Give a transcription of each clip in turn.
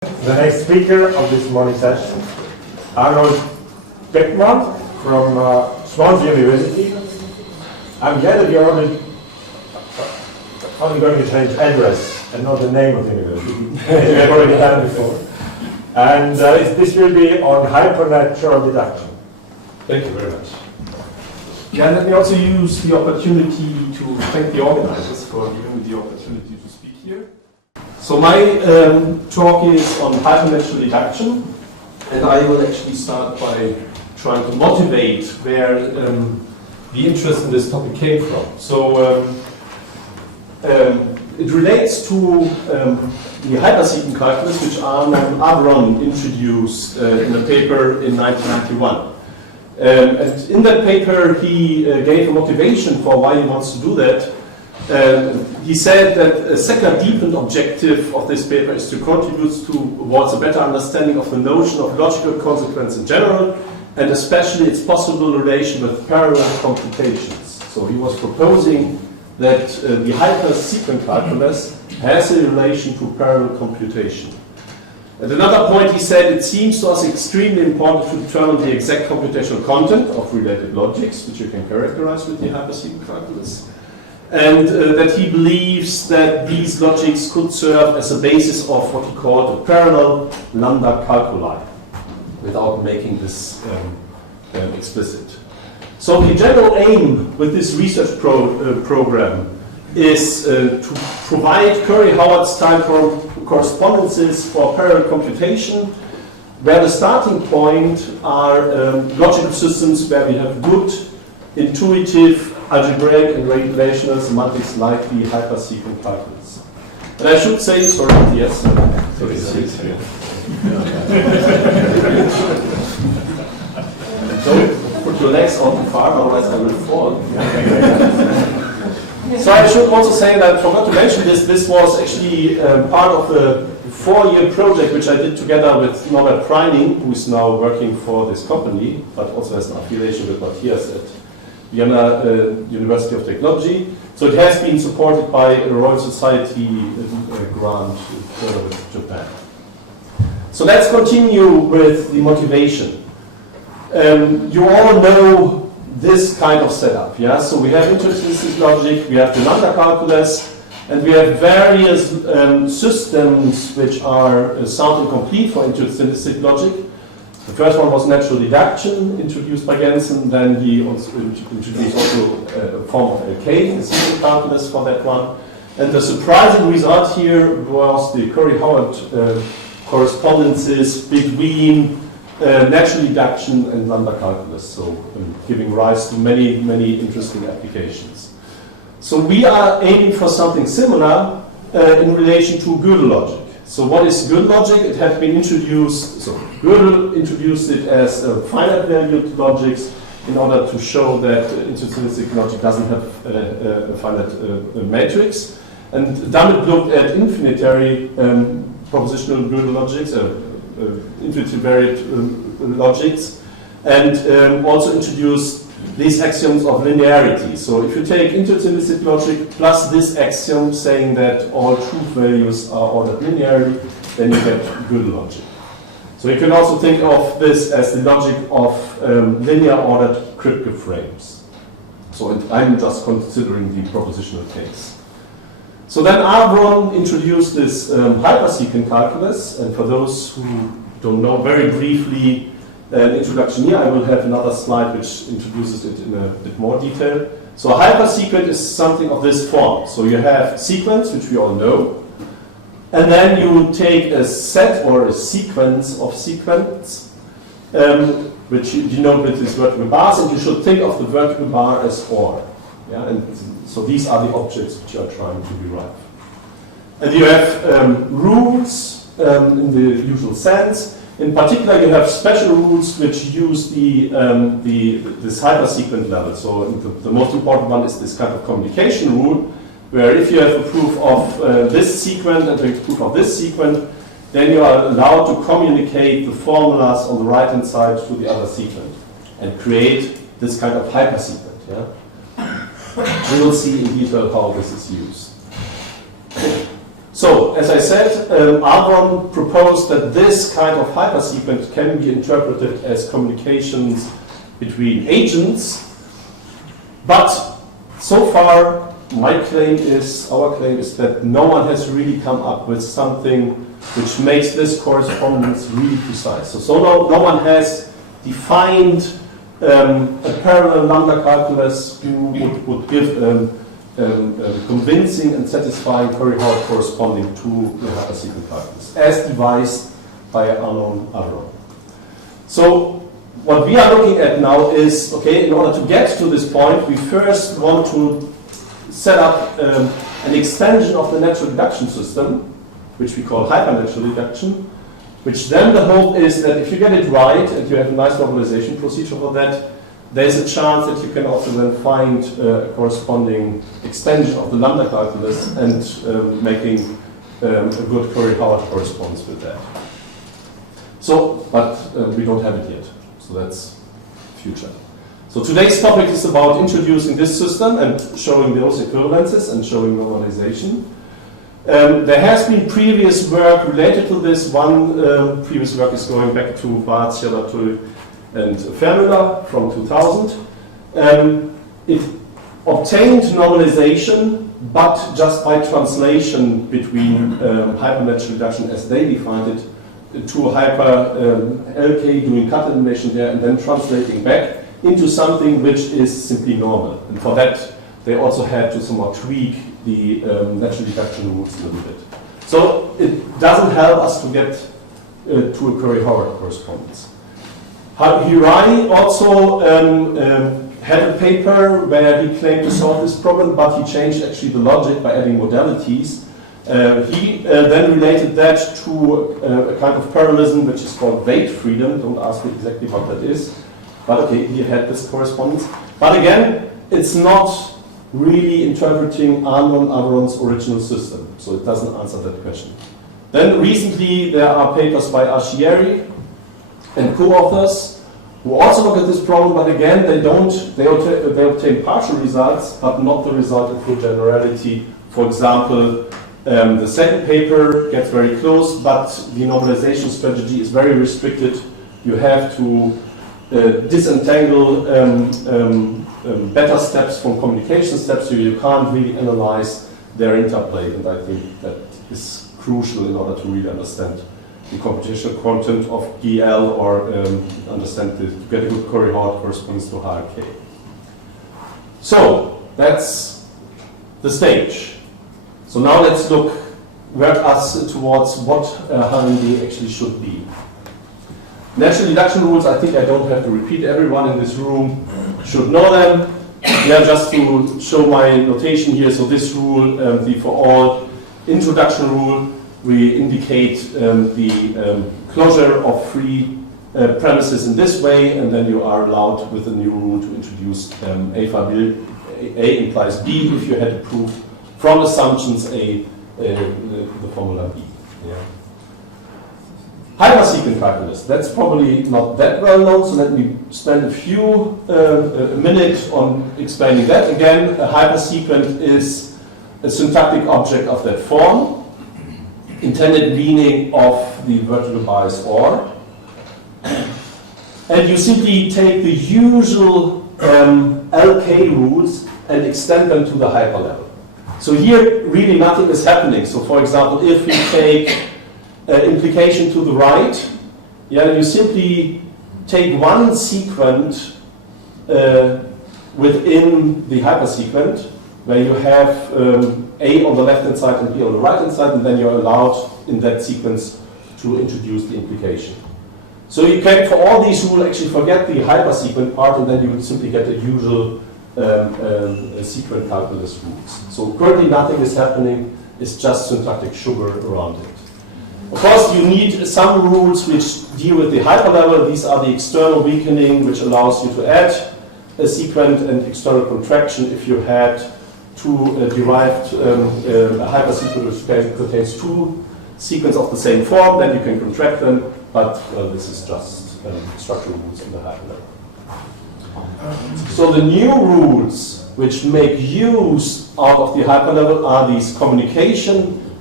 The next speaker of this morning session, Arnold Beckmann from Swansea University. I'm glad that you're only going to change address and not the name of the university. We have already done before. And this will be on Hyper Natural Deduction. Thank you very much. Yeah, let me also use the opportunity to thank the organizers for giving me the opportunity to speak here. So my talk is on Hyper Natural Deduction, and I will actually start by trying to motivate where the interest in this topic came from. So it relates to the hypersequent calculus, which Avron introduced in a paper in 1991. And in that paper, he gave a motivation for why he wants to do that. He said that a second deepened objective of this paper is to contribute towards a better understanding of the notion of logical consequence in general, and especially its possible relation with parallel computations. So he was proposing that the hypersequent calculus has a relation to parallel computation. At another point, he said it seems to us extremely important to determine the exact computational content of related logics, which you can characterize with the hypersequent calculus. And that he believes that these logics could serve as a basis of what he called a parallel lambda calculi, without making this explicit. So the general aim with this research program is to provide Curry-Howard style correspondences for parallel computation, where the starting point are logical systems where we have good, intuitive, algebraic and relational semantics like the hypersequent calculus. And I should say, sorry, yes, sorry. Don't put your legs out too far, otherwise I will fall. So I should also say that I forgot to mention this was actually part of a 4-year project which I did together with Norbert Preining, who is now working for this company, but also has an affiliation with Matthias at Vienna University of Technology. So it has been supported by a Royal Society grant with Japan. So let's continue with the motivation. You all know this kind of setup, yeah? So we have intuitive logic, we have the lambda calculus, and we have various systems which are sound incomplete for intuitive logic. The first one was natural deduction, introduced by Gentzen. Then he also introduced a form of LK, the sequent calculus for that one. And the surprising result here was the Curry-Howard correspondences between natural deduction and lambda calculus, so giving rise to many, many interesting applications. So we are aiming for something similar in relation to Gödel logic. So what is Gödel logic? It had been introduced, so Gödel introduced it as finite valued logics in order to show that intuitive logic doesn't have a finite matrix. And Dummett looked at infinitary propositional Gödel logics, intuitive varied logics, and also introduced these axioms of linearity. So if you take intuitive logic plus this axiom saying that all truth values are ordered linearly, then you get Gödel logic. So you can also think of this as the logic of linear ordered cryptograph frames. So I'm just considering the propositional case. So then Avron introduced this hypersequent calculus, and for those who don't know, very briefly, an introduction here. I will have another slide which introduces it in a bit more detail. So a hypersequent is something of this form. So you have sequence, which we all know, and then you take a set or a sequence of sequence, which you denote with these vertical bars, and you should think of the vertical bar as OR. Yeah? And so these are the objects which you are trying to derive. And you have rules in the usual sense. In particular, you have special rules which use this hypersequent level. So the most important one is this kind of communication rule, where if you have a proof of this sequence and a proof of this sequence, then you are allowed to communicate the formulas on the right-hand side to the other sequence and create this kind of hypersequent. Yeah? We will see in detail how this is used. So, as I said, Avron proposed that this kind of hypersequent can be interpreted as communications between agents, but so far our claim is that no one has really come up with something which makes this correspondence really precise. So no one has defined a parallel lambda calculus who would give convincing and satisfying Curry-Howard corresponding to the hypersequent calculus, as devised by Arnold and Avron. So what we are looking at now is, okay, in order to get to this point, we first want to set up an extension of the natural deduction system, which we call hyper natural deduction, which then the hope is that if you get it right and you have a nice normalization procedure for that, there's a chance that you can also then find a corresponding extension of the lambda calculus and making a good Curry-Howard correspondence with that. So, but we don't have it yet. So that's future. So today's topic is about introducing this system and showing those equivalences and showing normalization. There has been previous work related to this. One previous work is going back to Barth, Latour, and Vermeuller from 2000. It obtained normalization, but just by translation between hypernatural reduction as they defined it to hyper LK, doing cut elimination there, and then translating back into something which is simply normal. And for that, they also had to somehow tweak the natural deduction rules a little bit. So it doesn't help us to get to a Curry-Howard correspondence. Hirai also had a paper where he claimed to solve this problem, but he changed actually the logic by adding modalities. He then related that to a kind of parallelism which is called weight freedom. Don't ask me exactly what that is. But okay, he had this correspondence. But again, it's not really interpreting Arnold and Avron's original system. So it doesn't answer that question. Then recently there are papers by Archieri and co-authors who also look at this problem, but again, they obtain partial results, but not the result in full generality. For example, the second paper gets very close, but the normalization strategy is very restricted. You have to disentangle beta steps from communication steps, so you can't really analyze their interplay, and I think that is crucial in order to really understand the computational content of GL or understand to get a good Curry-Howard corresponds to HRK. So that's the stage. So now let's work us towards what HNGL actually should be. Natural deduction rules, I think I don't have to repeat. Everyone in this room should know them. Yeah, just to show my notation here. So this rule, the for all introduction rule, we indicate the closure of free premises in this way, and then you are allowed with the new rule to introduce A implies B if you had to prove from assumptions the formula B. Yeah. Hypersequent calculus, that's probably not that well known, so let me spend a minute on explaining that. Again, a hypersequent is a syntactic object of that form, intended meaning of the vertical bias OR. And you simply take the usual LK rules and extend them to the hyper level. So here, really nothing is happening. So for example, if we take implication to the right, yeah, you simply take one sequent within the hypersequent, where you have A on the left-hand side and B on the right-hand side, and then you're allowed in that sequence to introduce the implication. So you can, for all these rules, actually forget the hypersequent part, and then you would simply get the usual sequent calculus rules. So currently nothing is happening, it's just syntactic sugar around it. Of course, you need some rules which deal with the hyperlevel. These are the external weakening, which allows you to add a sequent, and external contraction if you had two derived hypersequent which contains two sequences of the same form, then you can contract them, but this is just structural rules in the hyperlevel. So the new rules which make use out of the hyperlevel are these communication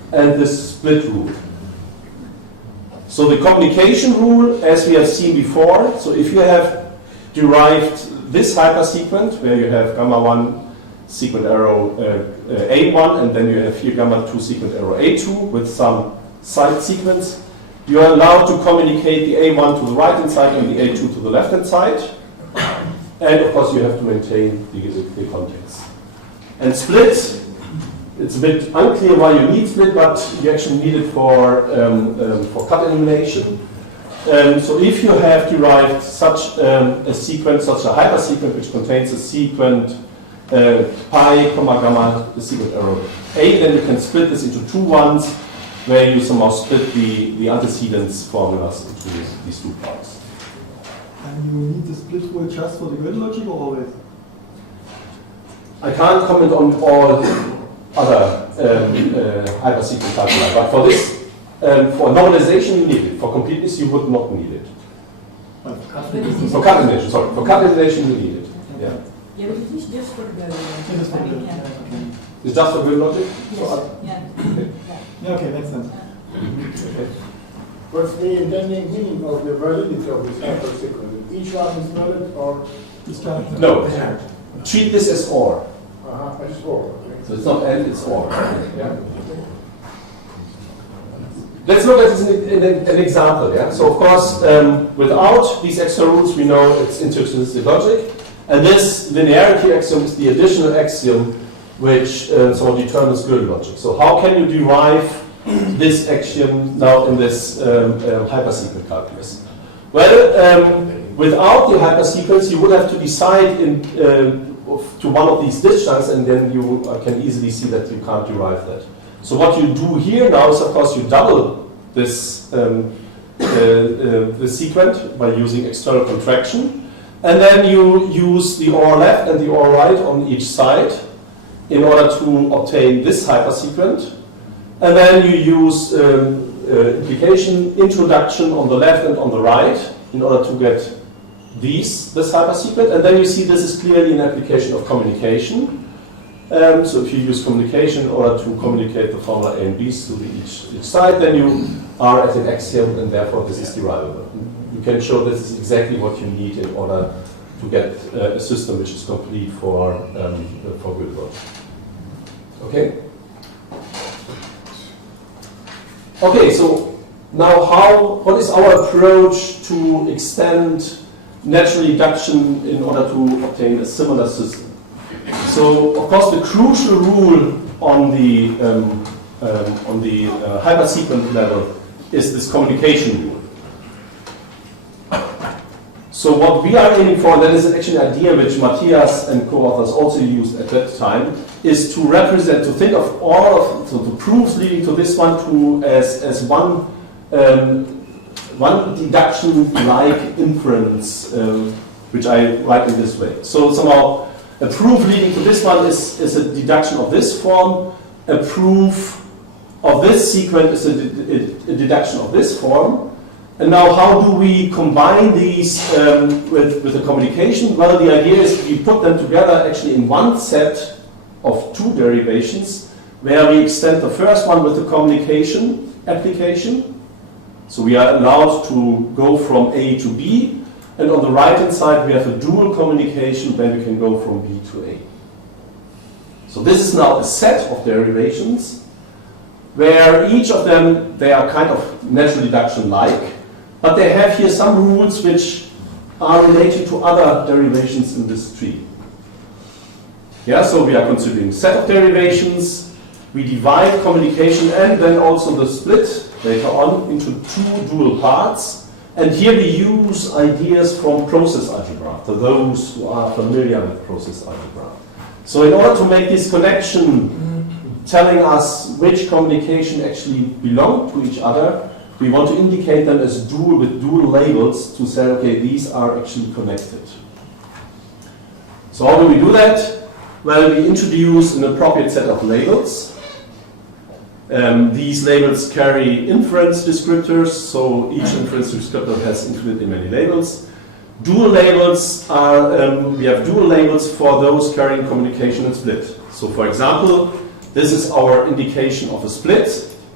and this split rule. So the communication rule, as we have seen before, so if you have derived this hypersequent, where you have gamma 1 sequent arrow A1, and then you have here gamma 2 sequent arrow A2 with some side sequence, you are allowed to communicate the A1 to the right hand side and the A2 to the left hand side. And of course you have to maintain the context. And split, it's a bit unclear why you need split, but you actually need it for cut elimination. So if you have derived such a sequence, such a hypersequent which contains a sequent pi, comma, gamma, the sequent arrow A, then you can split this into two ones, where you somehow split the antecedents formulas into these two parts. And you need the split rule just for the Gödel logic or always? I can't comment on all other hypersequent calculi, but for this, for normalization you need it. For completeness you would not need it. For cut elimination, sorry. For cut elimination you need it. Yeah. Yeah, but it's just for the It's just for Gödel logic? Yes. Yeah. Okay. Yeah, okay, makes sense. Okay. What's the intended meaning of the validity of this hypersequent? Each one is valid or? No. Treat this as OR. It's or. Okay. So it's not and, it's OR. Yeah. Let's look at this an example. Yeah. So of course, without these extra rules, we know it's intuitive logic, and this linearity axiom is the additional axiom which sort of determines Gödel logic. So how can you derive this axiom now in this hypersequent calculus? Well, without the hypersequence, you would have to decide to one of these disjuncts, and then you can easily see that you can't derive that. So what you do here now is, of course, you double this sequent by using external contraction, and then you use the OR left and the OR right on each side in order to obtain this hypersequent. And then you use implication introduction on the left and on the right in order to get this hypersequent. And then you see this is clearly an application of communication. So if you use communication in order to communicate the formula A and B to each side, then you are at an axiom, and therefore this is derivable. You can show this is exactly what you need in order to get a system which is complete for Gödel logic. Okay? Okay, so now what is our approach to extend natural deduction in order to obtain a similar system? So, of course, the crucial rule on the hypersequent level is this communication rule. So what we are aiming for, and that is actually an idea which Matthias and co-authors also used at that time, is to represent, to think of all of the proofs leading to this one as one deduction-like inference, which I write in this way. So somehow a proof leading to this one is a deduction of this form, a proof of this sequent is a deduction of this form. And now how do we combine these with the communication? Well, the idea is we put them together actually in one set of two derivations, where we extend the first one with the communication application. So we are allowed to go from A to B, and on the right hand side we have a dual communication where we can go from B to A. So this is now a set of derivations where each of them, they are kind of natural deduction-like, but they have here some rules which are related to other derivations in this tree. Yeah, so we are considering a set of derivations, we divide communication and then also the split later on into two dual parts, and here we use ideas from process algebra, for those who are familiar with process algebra. So in order to make this connection telling us which communication actually belong to each other, we want to indicate them as dual with dual labels to say, okay, these are actually connected. So how do we do that? Well, we introduce an appropriate set of labels. These labels carry inference descriptors, so each inference descriptor has infinitely many labels. Dual labels are, we have dual labels for those carrying communication and split. So for example, this is our indication of a split.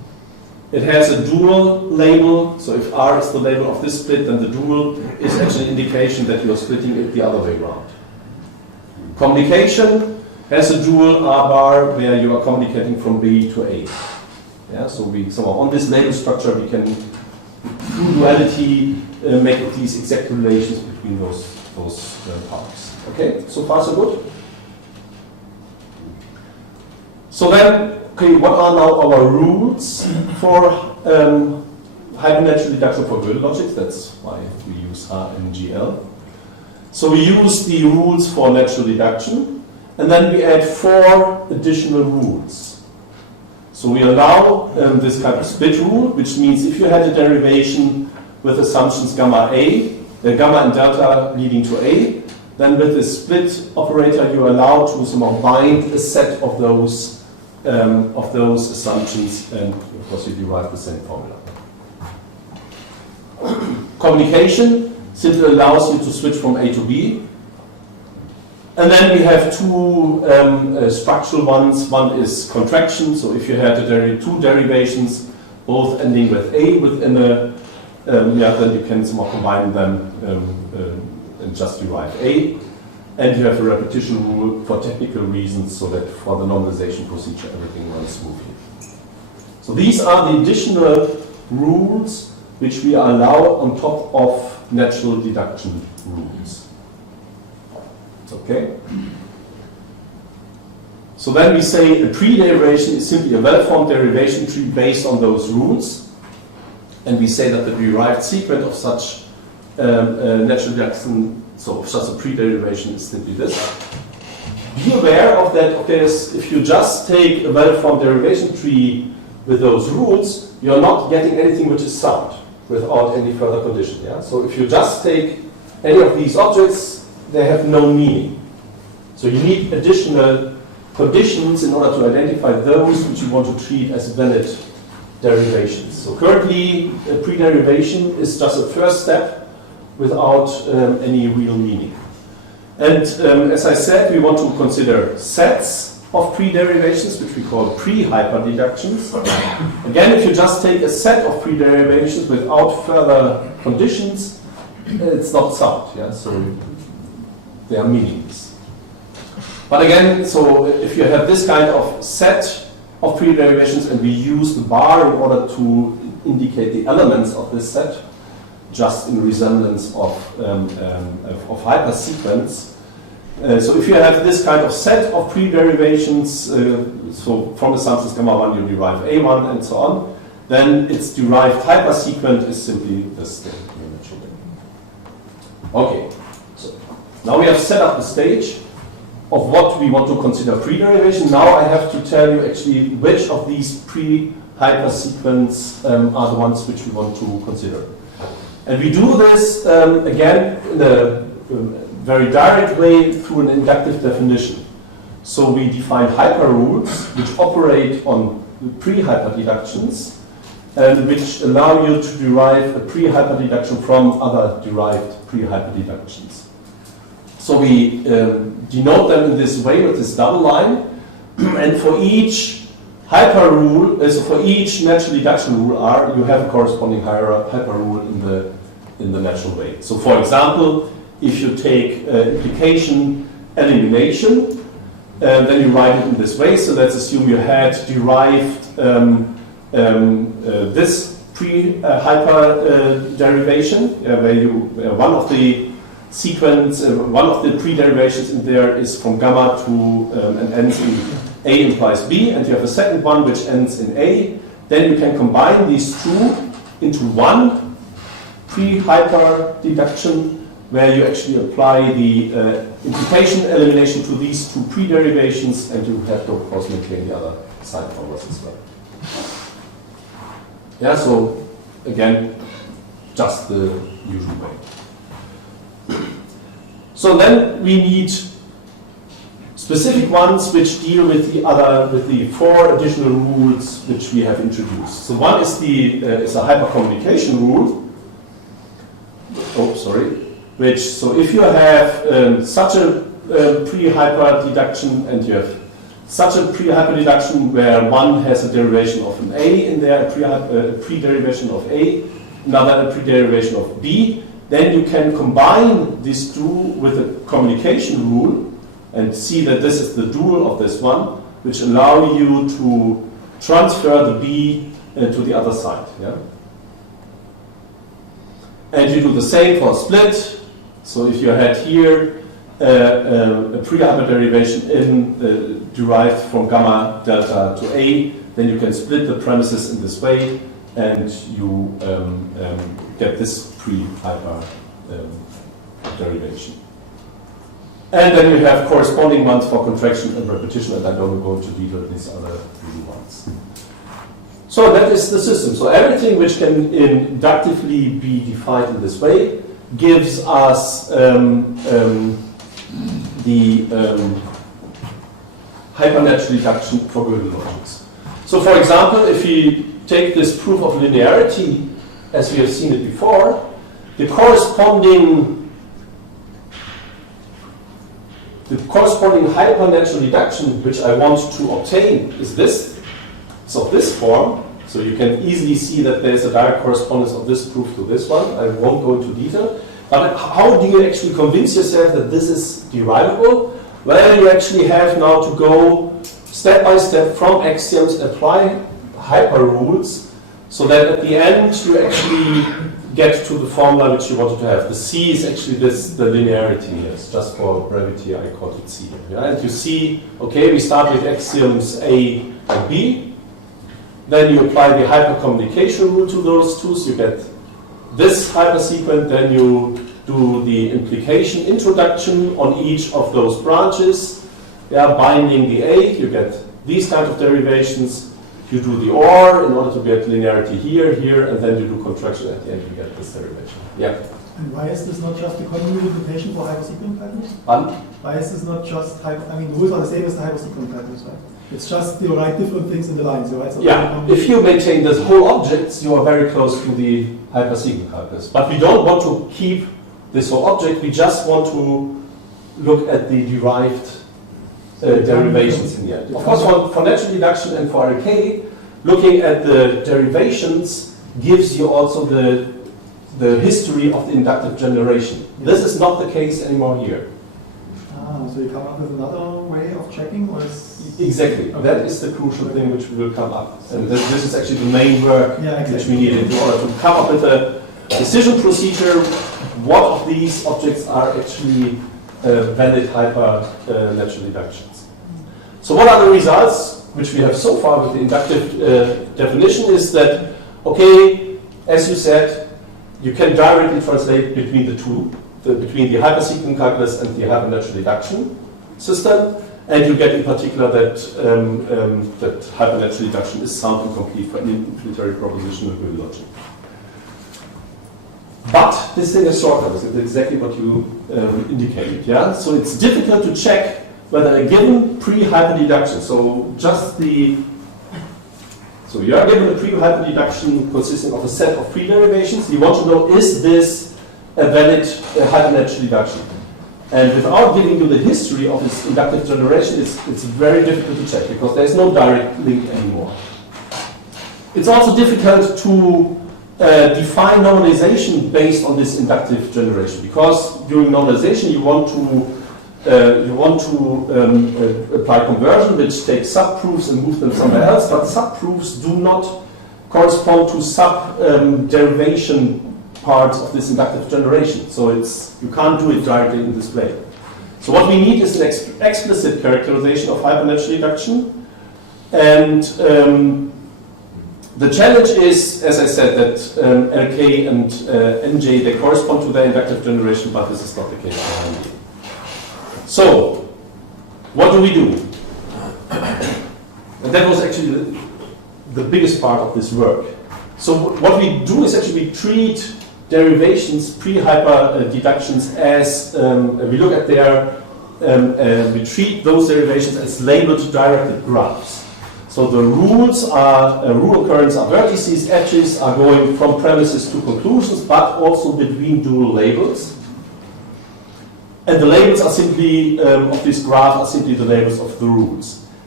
it has a dual label, so if R is the label of this split, then the dual is actually an indication that you're splitting it the other way around. Communication has a dual R bar where you are communicating from B to A. Yeah, so on this label structure we can, through duality, make these exact relations between those parts. Okay, so far so good? So then, okay, what are now our rules for Hyper Natural Deduction for Gödel logic? That's why we use HNGL. So we use the rules for natural deduction, and then we add 4 additional rules. So we allow this kind of split rule, which means if you had a derivation with assumptions gamma and delta leading to A, then with the split operator you are allowed to somehow bind a set of those assumptions, and of course you derive the same formula. Communication simply allows you to switch from A to B. And then we have 2 structural ones. One is contraction, so if you had 2 derivations, both ending with A within a, then you can somehow combine them and just derive A. And you have a repetition rule for technical reasons, so that for the normalization procedure everything runs smoothly. So these are the additional rules which we allow on top of natural deduction rules. Okay? So then we say a pre-derivation is simply a well-formed derivation tree based on those rules. And we say that the derived sequent of such natural deduction, so of such a pre-derivation, is simply this. Be aware of that, okay, if you just take a well-formed derivation tree with those rules, you're not getting anything which is sound without any further condition. Yeah? So if you just take any of these objects, they have no meaning. So you need additional conditions in order to identify those which you want to treat as valid derivations. So currently, a pre-derivation is just a first step without any real meaning. And as I said, we want to consider sets of pre-derivations, which we call pre-hyper deductions. Again, if you just take a set of pre-derivations without further conditions, it's not sound. Yeah? So they are meaningless. But again, so if you have this kind of set of pre-derivations and we use the bar in order to indicate the elements of this set, just in resemblance of hypersequents. So if you have this kind of set of pre-derivations, so from assumptions gamma 1 you derive A1 and so on, then its derived hypersequent is simply this thing. Okay, so now we have set up the stage of what we want to consider pre-derivation. Now I have to tell you actually which of these pre-hypersequents are the ones which we want to consider. And we do this, again, in a very direct way through an inductive definition. So we define hyper rules which operate on pre-hyper deductions and which allow you to derive a pre-hyper deduction from other derived pre-hyper deductions. So we denote them in this way with this double line, and for each hyper rule, so for each natural deduction rule R, you have a corresponding hyper rule in the natural way. So for example, if you take implication elimination, then you write it in this way. So let's assume you had derived this pre-hyper derivation, where one of the sequence, one of the pre-derivations in there is from gamma to and ends in A implies B, and you have a second one which ends in A. Then you can combine these two into one pre-hyper deduction where you actually apply the implication elimination to these two pre-derivations, and you have to, of course, maintain the other side powers as well. Yeah, so again, just the usual way. So then we need specific ones which deal with the four additional rules which we have introduced. So one is is a hypercommunication rule. Oh, sorry. So if you have such a pre-hyper deduction and you have such a pre-hyper deduction where one has a derivation of an A in there, a pre-derivation of A, another a pre-derivation of B, then you can combine these two with a communication rule and see that this is the dual of this one, which allow you to transfer the B to the other side. Yeah? And you do the same for a split. So if you had here a pre-hyper derivation in derived from gamma delta to A, then you can split the premises in this way, and you get this pre-hyper derivation. And then you have corresponding ones for contraction and repetition, and I don't go into detail these other three ones. So that is the system. So everything which can inductively be defined in this way gives us the hyper natural deduction for Gödel logics. So for example, if we take this proof of linearity, as we have seen it before, the corresponding hyper natural deduction which I want to obtain is this. So this form. So you can easily see that there's a direct correspondence of this proof to this one. I won't go into detail. But how do you actually convince yourself that this is derivable? Well, you actually have now to go step by step from axioms, apply hyper rules, so that at the end you actually get to the formula which you wanted to have. The C is actually the linearity here. It's just for brevity, I called it C. Yeah? And you see, okay, we start with axioms A and B. Then you apply the hypercommunication rule to those two, so you get this hypersequent, then you do the implication introduction on each of those branches, binding the A, you get these kind of derivations, you do the OR in order to get linearity here, and then you do contraction at the end, you get this derivation. Yeah. And why is this not just the common notation for hypersequent patterns? Why is this not just, the rules are the same as the hypersequent patterns, right? It's just you write different things in the lines, right? So if you maintain this whole objects, you are very close to the hypersequent calculus. But we don't want to keep this whole object, we just want to look at the derived derivations in the end. Of course, for natural deduction and for RK, looking at the derivations gives you also the history of the inductive generation. This is not the case anymore here. So you come up with another way of checking, or is exactly. Okay. That is the crucial thing which will come up. And this is actually the main work which we need in order to come up with a decision procedure. What of these objects are actually valid hyper natural deductions? So what are the results which we have so far with the inductive definition is that, okay, as you said, you can directly translate between the two, between the hypersequent calculus and the hyper natural deduction system, and you get in particular that that hyper natural deduction is sound and complete for any infinitary propositional Gödel logic. But this thing is shortcut. It's exactly what you indicated. Yeah. So it's difficult to check whether a given pre-hyper deduction. So you are given a pre-hyper deduction consisting of a set of pre-derivations. You want to know, is this a valid hyper natural deduction? And without giving you the history of this inductive generation, it's very difficult to check because there is no direct link anymore. It's also difficult to define normalization based on this inductive generation, because during normalization you want to apply conversion, which takes subproofs and move them somewhere else, but subproofs do not correspond to sub-derivation parts of this inductive generation. So you can't do it directly in this way. So what we need is an explicit characterization of hyper natural deduction, and the challenge is, as I said, that LK and NJ, they correspond to their inductive generation, but this is not the case for NJ. So, what do we do? And that was actually the biggest part of this work. So what we do is actually we treat derivations, pre-hyper deductions, as we look at we treat those derivations as labeled directed graphs. So the rules are, rule occurrence are vertices, edges are going from premises to conclusions, but also between dual labels. And the labels are simply, of this graph, are simply the labels of the rules.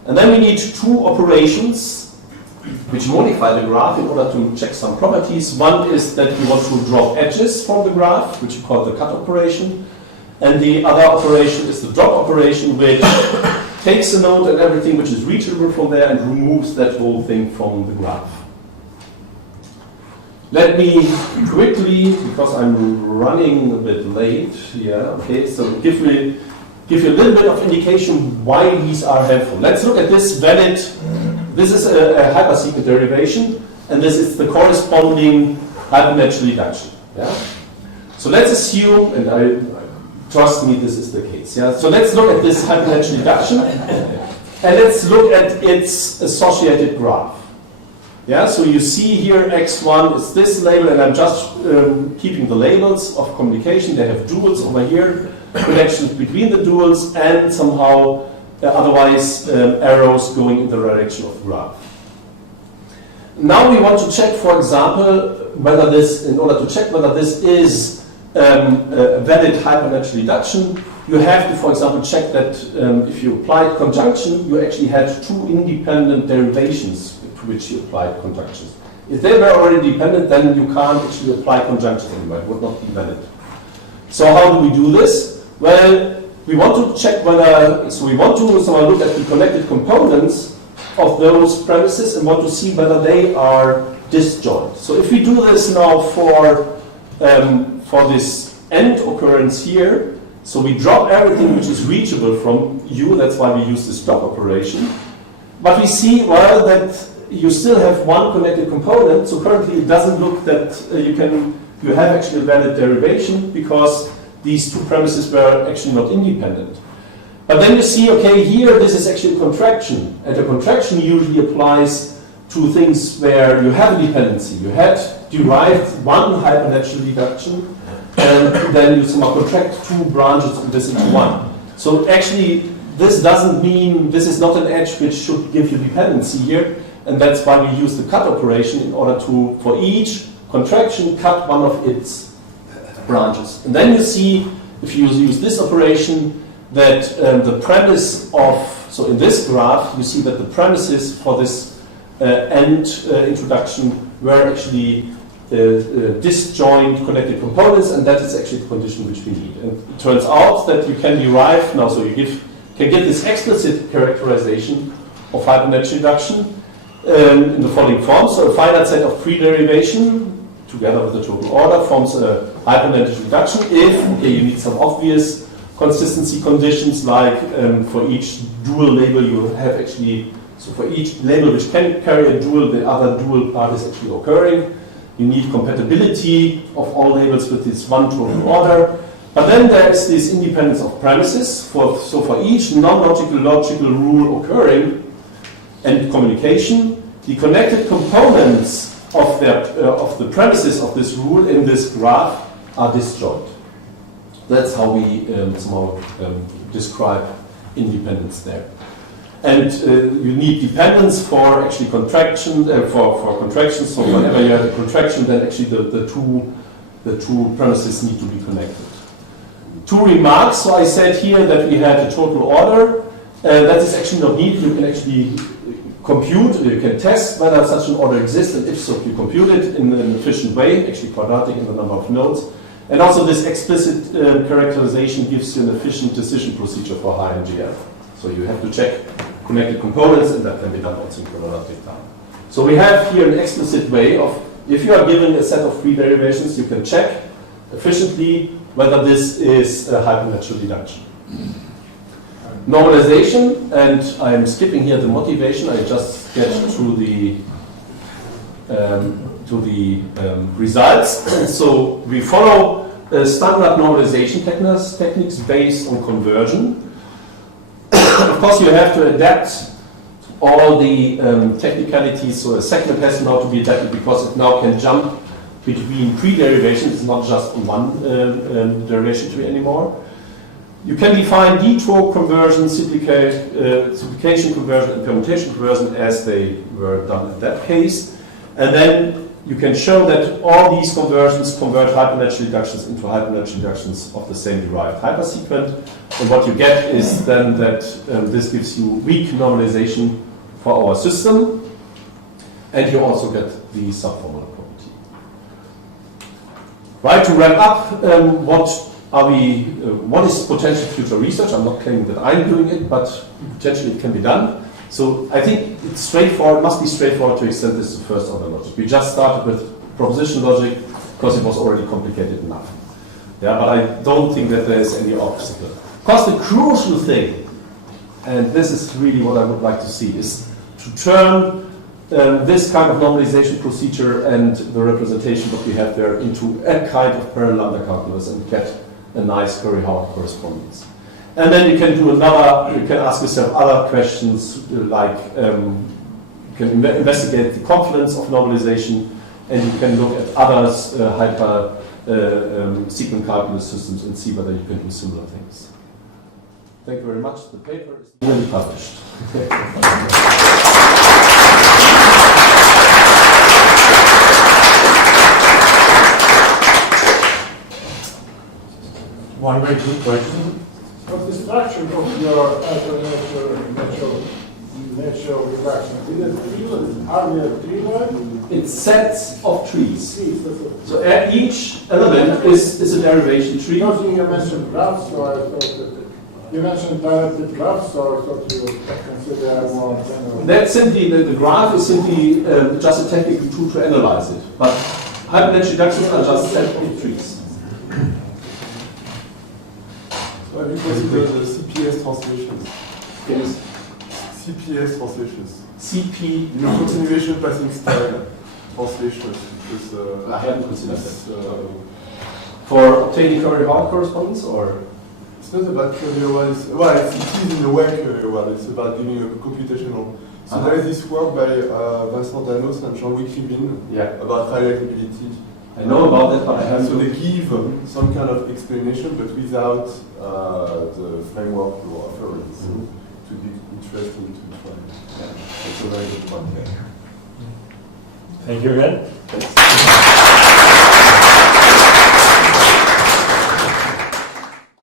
And then we need two operations which modify the graph in order to check some properties. One is that we want to drop edges from the graph, which we call the cut operation. And the other operation is the drop operation, which takes a node and everything which is reachable from there and removes that whole thing from the graph. Let me quickly, because I'm running a bit late, so give you a little bit of indication why these are helpful. Let's look at this valid, this is a hypersequent derivation, and this is the corresponding Hyper Natural Deduction. Yeah? So let's assume, and trust me, this is the case. Yeah? So let's look at this Hyper Natural Deduction, and let's look at its associated graph. Yeah, so you see here x1 is this label, and I'm just keeping the labels of communication. They have duals over here, connections between the duals, and somehow otherwise arrows going in the direction of the graph. Now we want to check, for example, whether this, in order to check whether this is a valid Hyper Natural Deduction, you have to, for example, check that if you applied conjunction, you actually had two independent derivations to which you applied conjunctions. If they were already dependent, then you can't actually apply conjunctions anymore. It would not be valid. So how do we do this? Well, we want to check whether, so we want to somehow look at the connected components of those premises and want to see whether they are disjoint. So if we do this now for this end occurrence here, so we drop everything which is reachable from U, that's why we use this drop operation. But we see, well, that you still have one connected component, so currently it doesn't look that you have actually a valid derivation because these two premises were actually not independent. But then you see, okay, here this is actually a contraction, and a contraction usually applies to things where you have a dependency. You had derived one Hyper Natural Deduction, and then you somehow contract two branches of this into one. So actually, this doesn't mean, this is not an edge which should give you dependency here, and that's why we use the cut operation in order to, for each contraction, cut one of its branches. And then you see, if you use this operation, that the premise of, so in this graph, you see that the premises for this end introduction were actually disjoint connected components, and that is actually the condition which we need. And it turns out that you can derive, now so you can get this explicit characterization of Hyper Natural Deduction in the following form. So a finite set of pre-derivation together with the total order forms a Hyper Natural Deduction if, okay, you need some obvious consistency conditions like for each dual label you have actually, so for each label which can carry a dual, the other dual part is actually occurring. You need compatibility of all labels with this one total order. But then there is this independence of premises. So for each non-logical logical rule occurring and communication, the connected components of the premises of this rule in this graph are disjoint. That's how we somehow describe independence there. And you need dependence for actually contraction, for contractions. So whenever you have a contraction, then actually the two premises need to be connected. Two remarks. So I said here that we had a total order. That is actually not needed. You can actually compute, you can test whether such an order exists, and if so, you compute it in an efficient way, actually quadratic in the number of nodes. And also this explicit characterization gives you an efficient decision procedure for HNGL. So you have to check connected components, and that can be done also in quadratic time. So we have here an explicit way of, if you are given a set of pre-derivations, you can check efficiently whether this is a Hyper Natural Deduction. Normalization, and I'm skipping here the motivation, I just get to the results. So we follow standard normalization techniques based on conversion. Of course, you have to adapt all the technicalities, so a segment has now to be adapted because it now can jump between pre-derivations. It's not just one derivation tree anymore. You can define detour conversion, simplification conversion, and permutation conversion as they were done in that case. And then you can show that all these conversions convert hypernatural deductions into hypernatural deductions of the same derived hypersequent. And what you get is then that this gives you weak normalization for our system. And you also get the subformula property. Right, to wrap up, what is potential future research? I'm not claiming that I'm doing it, but potentially it can be done. So I think it's straightforward, must be straightforward to extend this to first order logic. We just started with proposition logic because it was already complicated enough. Yeah, but I don't think that there is any obstacle. Of course, the crucial thing, and this is really what I would like to see, is to turn this kind of normalization procedure and the representation that we have there into a kind of parallel calculus and get a nice Curry-Howard correspondence. And then you can do you can ask yourself other questions like you can investigate the confluence of normalization, and you can look at other hyper-sequent calculus systems and see whether you can do similar things. Thank you very much. The paper is nearly published. One very good question. What's the structure of your natural reduction? Are there tree line? It's sets of trees. Trees, that's what. So each element is a derivation tree. Because you mentioned graphs, so I thought that you mentioned directed graphs, so I thought you would consider more general. That's simply, the graph is simply just a technical tool to analyze it. But hypernatural deductions are just set of trees. So have you considered the CPS translations? Yes. CPS translations. CP. You know, continuation passing style translations. Because, I haven't considered that. For obtaining Curry-Howard correspondence, or? It's not about Curry-Howard. Well, it is in a way Curry-Howard. It's about giving a computational. So there is this work by Vincent Annals and Jean-Louis Cribin about reliability. I know about that, but I haven't. So they give some kind of explanation, but without the framework you're offering. So it would be interesting to try. Yeah. It's a very good one. Thank you again. Thanks.